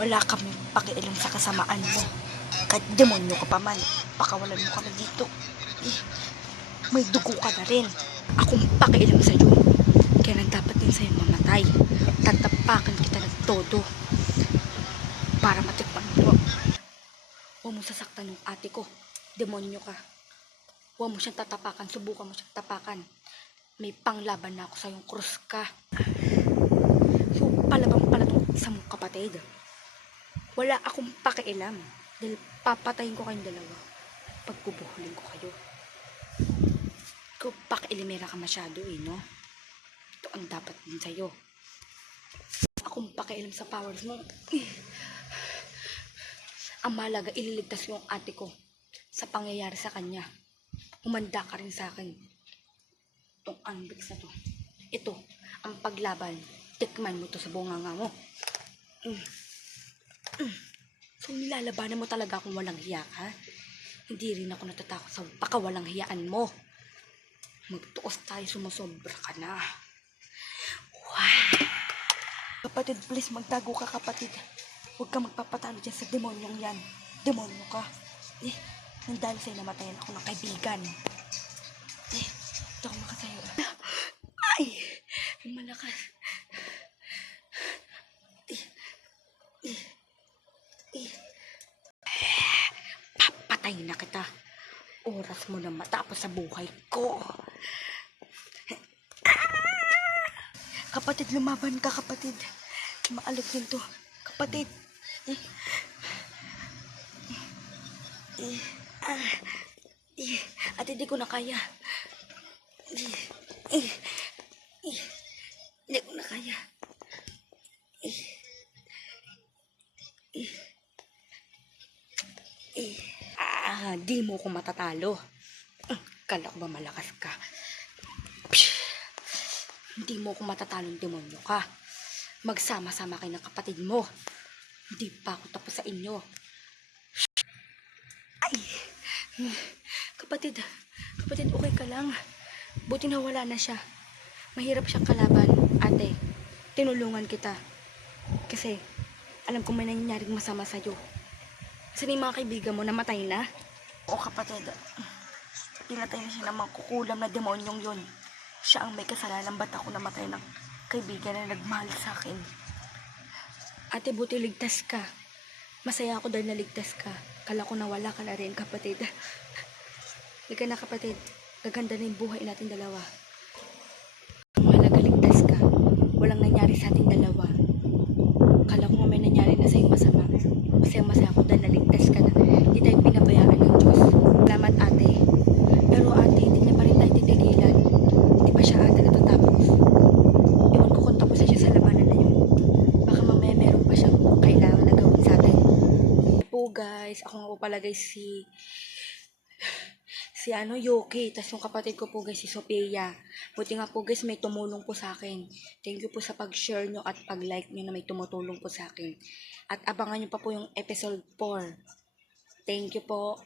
Wala kami pakialam sa kasamaan mo. Kahit demonyo ka pa man, pakawalan mo kami dito. Eh, may dugo ka na rin. Akong pakialam sa'yo. Kaya nang dapat din sa'yo mamatay. Tatapakan kita ng todo. Para matikman mo. Huwag mo sasaktan yung ate ko. Demonyo ka. Huwag mo siyang tatapakan. Subukan mo siyang tapakan. May panglaban na ako sa'yong krus ka. So, palabang pala tong isa mong kapatid. Wala akong pakialam. Dahil papatayin ko kayong dalawa. Pagbubuhulin ko kayo. Ikaw pakialimera ka masyado no? Ito ang dapat din sa'yo. Akong pakialam sa powers mo. Ang mahalaga, ililigtas yung ate ko sa pangyayari sa kanya. Humanda ka rin sa akin. Itong unbix na to. Ito, ang paglaban. Tikman mo to sa bunganga mo. So, nilalabanan mo talaga kung walang hiya ka? Hindi rin ako natatakot sa pakawalang hiyaan mo. Magtuos tayo, sumusobra ka na. Wow! Kapatid, please, magtago ka, kapatid. Huwag ka magpapatalo dyan sa demonyong yan. Demonyo ka. Nang dahil sa'yo namatayan ako ng kaibigan. Ito ako makasayo. Ay! Malakas. Papatay na kita. Oras mo na matapos sa buhay ko. Kapatid, lumaban ka, kapatid. Maalag din to. Kapatid. Ate, di ko na kaya. Hindi ko na kaya. Di mo ko matatalo. Kala ko ba malakas ka? Hindi mo ko matatalong demonyo ka. Magsama-sama kayo ng kapatid mo. Hindi pa ako tapos sa inyo. Ay! Kapatid, okay ka lang. Buti na wala na siya. Mahirap siyang kalaban, ate. Tinulungan kita. Kasi, alam ko may nangyayaring masama sa'yo. Saan yung mga kaibigan mo, namatay na? Oo, kapatid. Pinatay na siya ng mga kukulam na demonyong yun. Siya ang may kasalanan, ba't ako namatay ng kaibigan na nagmahal sa akin? Ate, buti ligtas ka. Masaya ako dahil naligtas ka. Kala ko nawala ka na rin, kapatid. Liga na, kapatid. Gaganda na yung buhay natin dalawa. Mahalaga, ligtas ka. Walang nangyari sa ating dalawa. Kala ko may nangyari na sa'yo masama. Masaya ako dahil naligtas ka na. Hindi tayo pinabayaan ng Diyos. Salamat, ate. Pero ate, hindi niya pa rin tayo titigilan. Hindi pa siya ate natatapos. Iwan ko kung tapos na siya sa labanan na yun. Baka mamaya meron pa siyang kailangan na gawin sa atin. Po guys, ako nga po pala guys si Yoki, tas yung kapatid ko po guys si Sophia. Buti nga po guys may tumulong po sa akin. Thank you po sa pag-share nyo at pag-like nyo na may tumutulong po sa akin. At abangan nyo pa po yung episode 4. Thank you po.